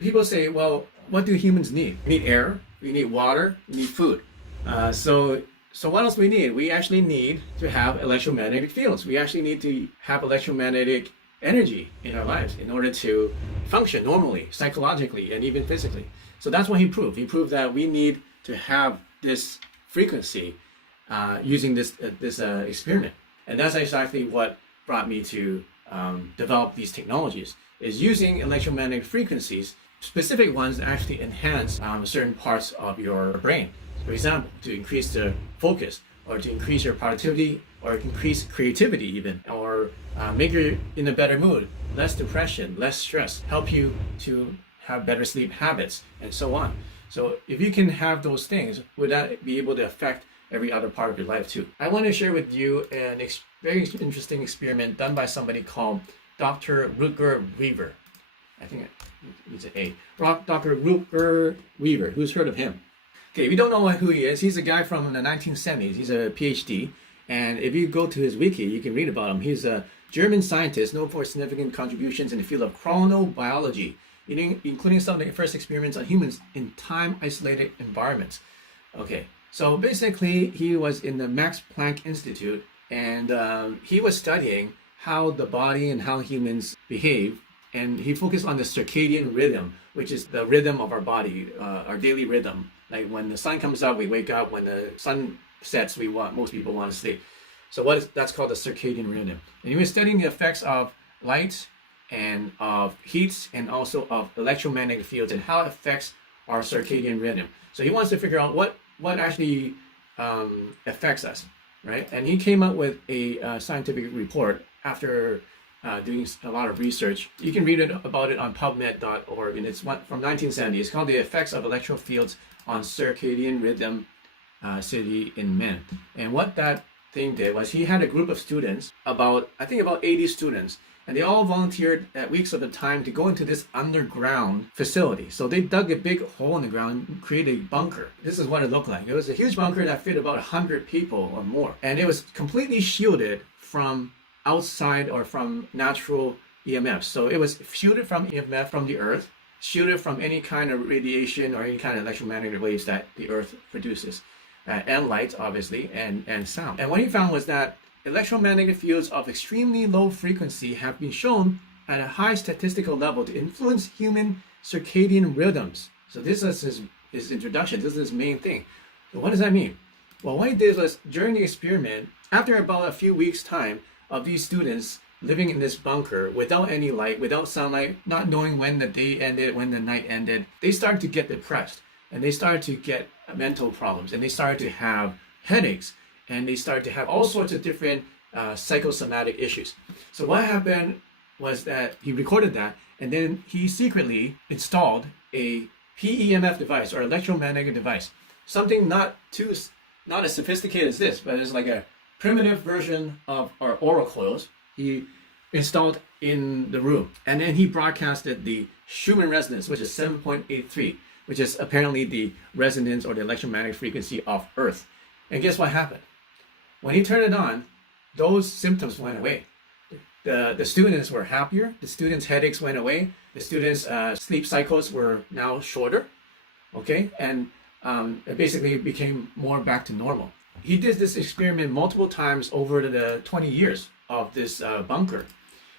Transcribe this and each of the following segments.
People say, well, what do humans need? We need air, we need water, we need food. So what else we need? We actually need to have electromagnetic fields. We actually need to have electromagnetic energy in our lives in order to function normally, psychologically, and even physically. So that's what he proved. He proved that we need to have this frequency using this experiment. And that's exactly what brought me to develop these technologies, is using electromagnetic frequencies, specific ones that actually enhance certain parts of your brain. For example, to increase the focus, or to increase your productivity, or increase creativity even, or make you in a better mood, less depression, less stress, help you to have better sleep habits, and so on. So if you can have those things, would that be able to affect every other part of your life too? I want to share with you an very interesting experiment done by somebody called Dr. Rutger Weaver. I think it's an A. Dr. Rutger Weaver. Who's heard of him? Okay, if you don't know who he is, he's a guy from the 1970s. He's a PhD. And if you go to his wiki, you can read about him. He's a German scientist known for significant contributions in the field of chronobiology, including some of the first experiments on humans in time-isolated environments. Okay, so basically, he was in the Max Planck Institute, and he was studying how the body and how humans behave. And he focused on the circadian rhythm, which is the rhythm of our body, our daily rhythm. Like when the sun comes up, we wake up. When the sun sets, most people want to sleep. So that's called the circadian rhythm. And he was studying the effects of light and of heat and also of electromagnetic fields and how it affects our circadian rhythm. So he wants to figure out what actually affects us, right? And he came up with a scientific report after doing a lot of research. You can read about it on PubMed.org, and it's from 1970. It's called The Effects of Electro Fields on Circadian Rhythm City in Men. And what that thing did was he had a group of students, about 80 students, and they all volunteered at weeks at a time to go into this underground facility. So they dug a big hole in the ground and created a bunker. This is what it looked like. It was a huge bunker that fit about 100 people or more. And it was completely shielded from outside or from natural EMFs. So it was shielded from EMF from the earth, shielded from any kind of radiation or any kind of electromagnetic waves that the earth produces, and light, obviously, and sound. And what he found was that electromagnetic fields of extremely low frequency have been shown at a high statistical level to influence human circadian rhythms. So this is his introduction. This is his main thing. So what does that mean? Well, what he did was, during the experiment, after about a few weeks' time of these students living in this bunker without any light, without sunlight, not knowing when the day ended, when the night ended, they started to get depressed, and they started to get mental problems, and they started to have headaches, and they started to have all sorts of different psychosomatic issues. So what happened was that he recorded that, and then he secretly installed a PEMF device, or electromagnetic device, something not as sophisticated as this, but it's like a primitive version of our aura coils. He installed in the room, and then he broadcasted the Schumann resonance, which is 7.83, which is apparently the resonance or the electromagnetic frequency of Earth. And guess what happened? When he turned it on, those symptoms went away. The students were happier. The students' headaches went away. The students' sleep cycles were now shorter. Okay, and it basically became more back to normal. He did this experiment multiple times over the 20 years of this bunker.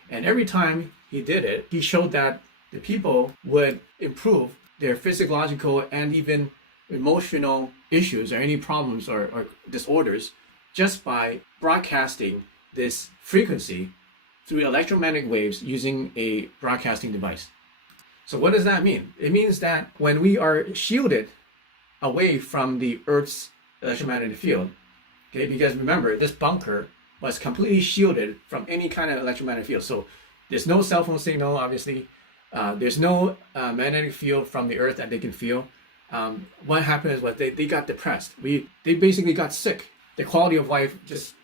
And every time he did it, he showed that the people would improve their physiological and even emotional issues or any problems or disorders just by broadcasting this frequency through electromagnetic waves using a broadcasting device. So what does that mean? It means that when we are shielded away from the Earth's electromagnetic field, okay, because remember, this bunker was completely shielded from any kind of electromagnetic field. So there's no cell phone signal, obviously. There's no magnetic field from the Earth that they can feel. What happened is they got depressed. They basically got sick. The quality of life just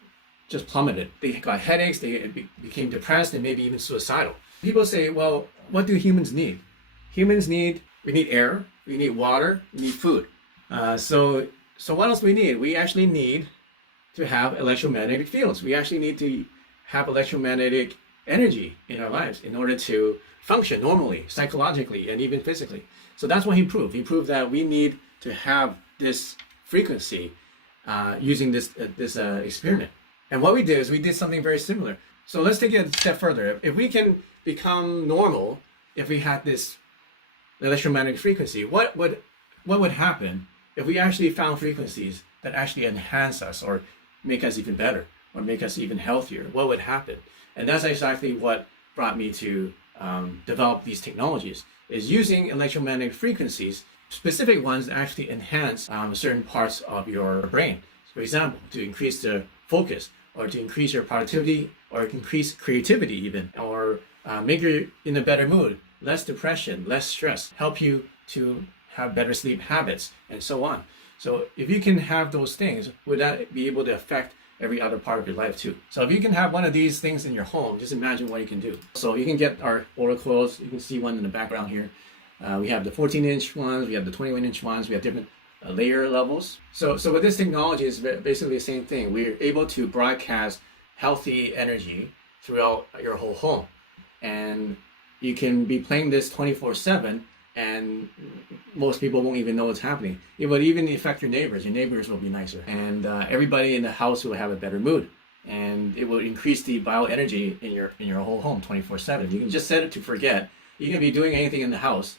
plummeted. They got headaches, they became depressed, and maybe even suicidal. People say, well, what do humans need? We need air, we need water, we need food. So what else we need? We actually need to have electromagnetic fields. We actually need to have electromagnetic energy in our lives in order to function normally, psychologically, and even physically. So that's what he proved. He proved that we need to have this frequency using this experiment. And what we did is we did something very similar. So let's take it a step further. If we can become normal, if we had this electromagnetic frequency, what would happen if we actually found frequencies that actually enhance us or make us even better or make us even healthier? What would happen? And that's exactly what brought me to develop these technologies, is using electromagnetic frequencies, specific ones that actually enhance certain parts of your brain. For example, to increase the focus, or to increase your productivity, or increase creativity even, or make you in a better mood, less depression, less stress, help you to have better sleep habits, and so on. So if you can have those things, would that be able to affect every other part of your life too? So if you can have one of these things in your home, just imagine what you can do. So you can get our aura coils. You can see one in the background here. We have the 14-inch ones, we have the 21-inch ones, we have different layer levels. So with this technology, it's basically the same thing. We're able to broadcast healthy energy throughout your whole home. And you can be playing this 24/7, and most people won't even know what's happening. It would even affect your neighbors. Your neighbors will be nicer. And everybody in the house will have a better mood. And it will increase the bioenergy in your whole home 24/7. You can just set it to forget. You can be doing anything in the house,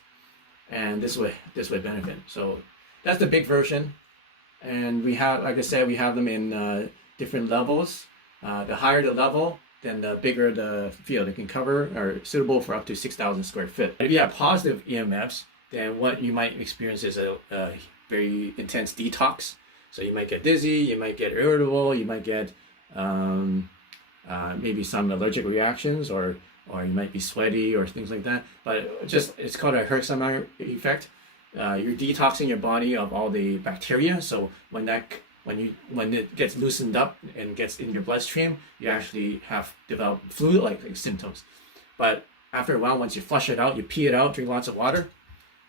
and this would benefit. So that's the big version. And we have, like I said, we have them in different levels. The higher the level, then the bigger the field it can cover, are suitable for up to 6,000 square feet. If you have positive EMFs, then what you might experience is a very intense detox. So you might get dizzy, you might get irritable, you might get maybe some allergic reactions, or you might be sweaty or things like that. But it's called a Herxheimer effect. You're detoxing your body of all the bacteria. So when it gets loosened up and gets in your bloodstream, you actually have developed flu-like symptoms. But after a while, once you flush it out, you pee it out, drink lots of water,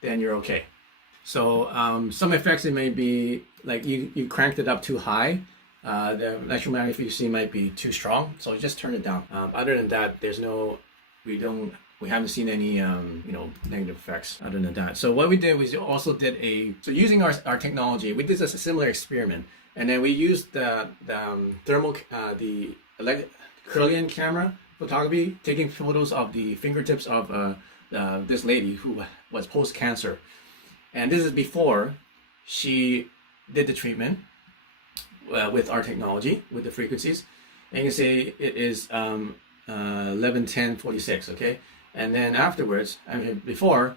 then you're okay. So some effects, it may be like you cranked it up too high. The electromagnetic frequency might be too strong, so just turn it down. Other than that, we haven't seen any negative effects other than that. So what we did was also using our technology, we did a similar experiment, and then we used the Kirlian camera photography, taking photos of the fingertips of this lady who was post-cancer. And this is before she did the treatment with our technology, with the frequencies. And you can see it is 11:10:46, okay? And then afterwards, before,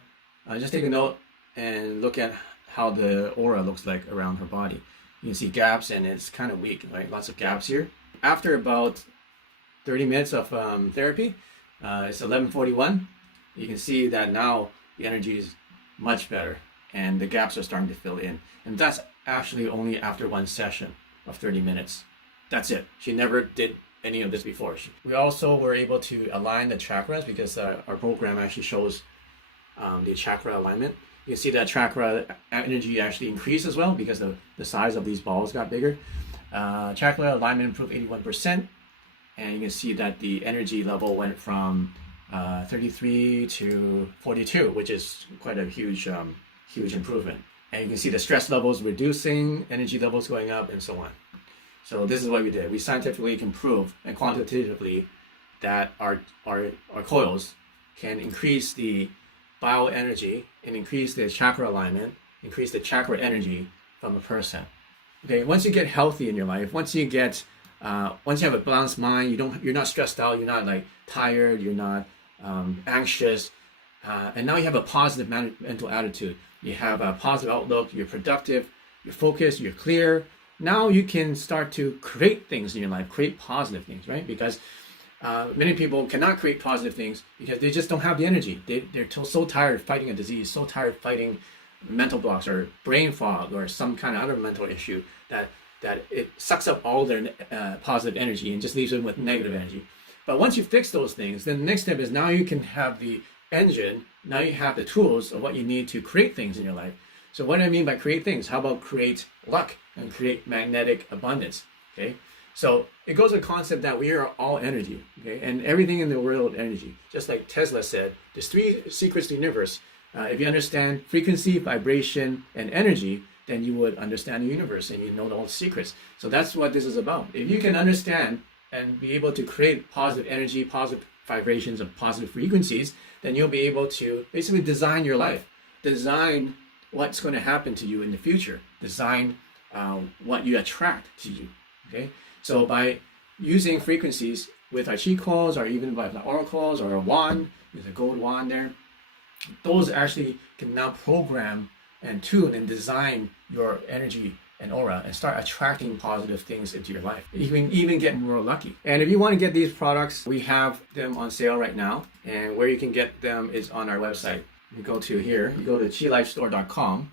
just take a note and look at how the aura looks like around her body. You can see gaps, and it's kind of weak, right? Lots of gaps here. After about 30 minutes of therapy, it's 11:41. You can see that now the energy is much better, and the gaps are starting to fill in. And that's actually only after one session of 30 minutes. That's it. She never did any of this before. We also were able to align the chakras, because our program actually shows the chakra alignment. You can see that chakra energy actually increased as well, because the size of these balls got bigger. Chakra alignment improved 81%, and you can see that the energy level went from 33 to 42, which is quite a huge improvement. And you can see the stress levels reducing, energy levels going up, and so on. So this is what we did. We scientifically can prove, and quantitatively, that our coils can increase the bioenergy and increase the chakra alignment, increase the chakra energy from a person. Okay, once you get healthy in your life, once you have a balanced mind, you're not stressed out, you're not like tired, you're not anxious, and now you have a positive mental attitude. You have a positive outlook, you're productive, you're focused, you're clear. Now you can start to create things in your life, create positive things, right? Because many people cannot create positive things because they just don't have the energy. They're so tired of fighting a disease, so tired of fighting mental blocks or brain fog or some kind of other mental issue that it sucks up all their positive energy and just leaves them with negative energy. But once you fix those things, then the next step is now you can have the engine, now you have the tools of what you need to create things in your life. So what do I mean by create things? How about create luck and create magnetic abundance? Okay, So it goes to the concept that we are all energy, okay? And everything in the world energy. Just like Tesla said, there's 3 secrets to the universe. If you understand frequency, vibration, and energy, then you would understand the universe and you know all the secrets. So that's what this is about. If you can understand and be able to create positive energy, positive vibrations, and positive frequencies, then you'll be able to basically design your life, design what's going to happen to you in the future, design what you attract to you, okay? So by using frequencies with our Qi Coils, or even by the oracles or a wand, there's a gold wand there, those actually can now program and tune and design your energy and aura and start attracting positive things into your life. You can even get more lucky. And if you want to get these products, we have them on sale right now. And where you can get them is on our website. You go to here, you go to qilifestore.com,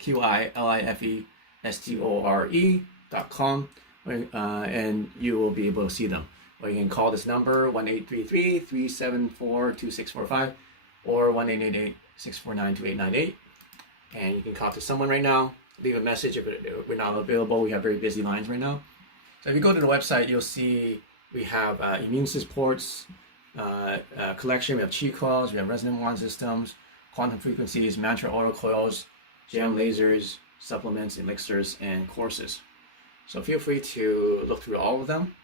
QILIFESTORE.com, and you will be able to see them. Or you can call this number, 1-833-374-2645, or 1-888-649-2898. And you can talk to someone right now, leave a message if we're not available. We have very busy lines right now. So if you go to the website, you'll see we have immune supports, collection. We have Qi Coils, we have resonant wand systems, quantum frequencies, mantra oil coils, gem lasers, supplements, elixirs, and courses. So feel free to look through all of them.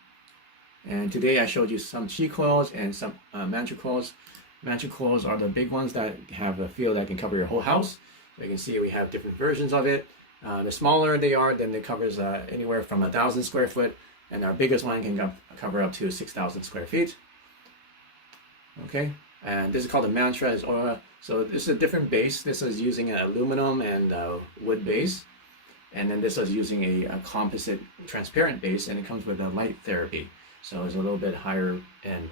And today I showed you some Qi Coils and some mantra coils. Mantra coils are the big ones that have a field that can cover your whole house. So you can see we have different versions of it. The smaller they are, then it covers anywhere from 1,000 square foot, and our biggest one can cover up to 6,000 square feet. Okay, and this is called a mantra, is aura. So this is a different base. This is using an aluminum and wood base, and then this is using a composite transparent base, and it comes with a light therapy. So it's a little bit higher end.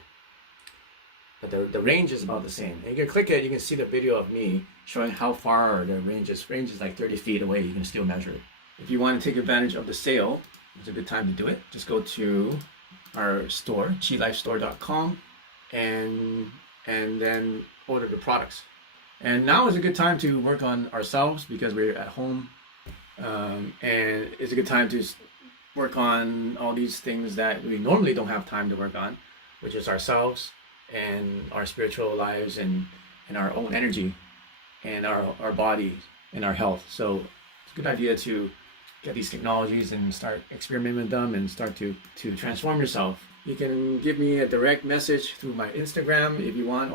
But the range is about the same. And you can click it, you can see the video of me showing how far the range is. Range is like 30 feet away, you can still measure it. If you want to take advantage of the sale, it's a good time to do it. Just go to our store, qilifestore.com, and then order the products. And now is a good time to work on ourselves because we're at home. And it's a good time to work on all these things that we normally don't have time to work on, which is ourselves, and our spiritual lives, and our own energy, and our body, and our health. So it's a good idea to get these technologies and start experimenting with them and start to transform yourself. You can give me a direct message through my Instagram if you want,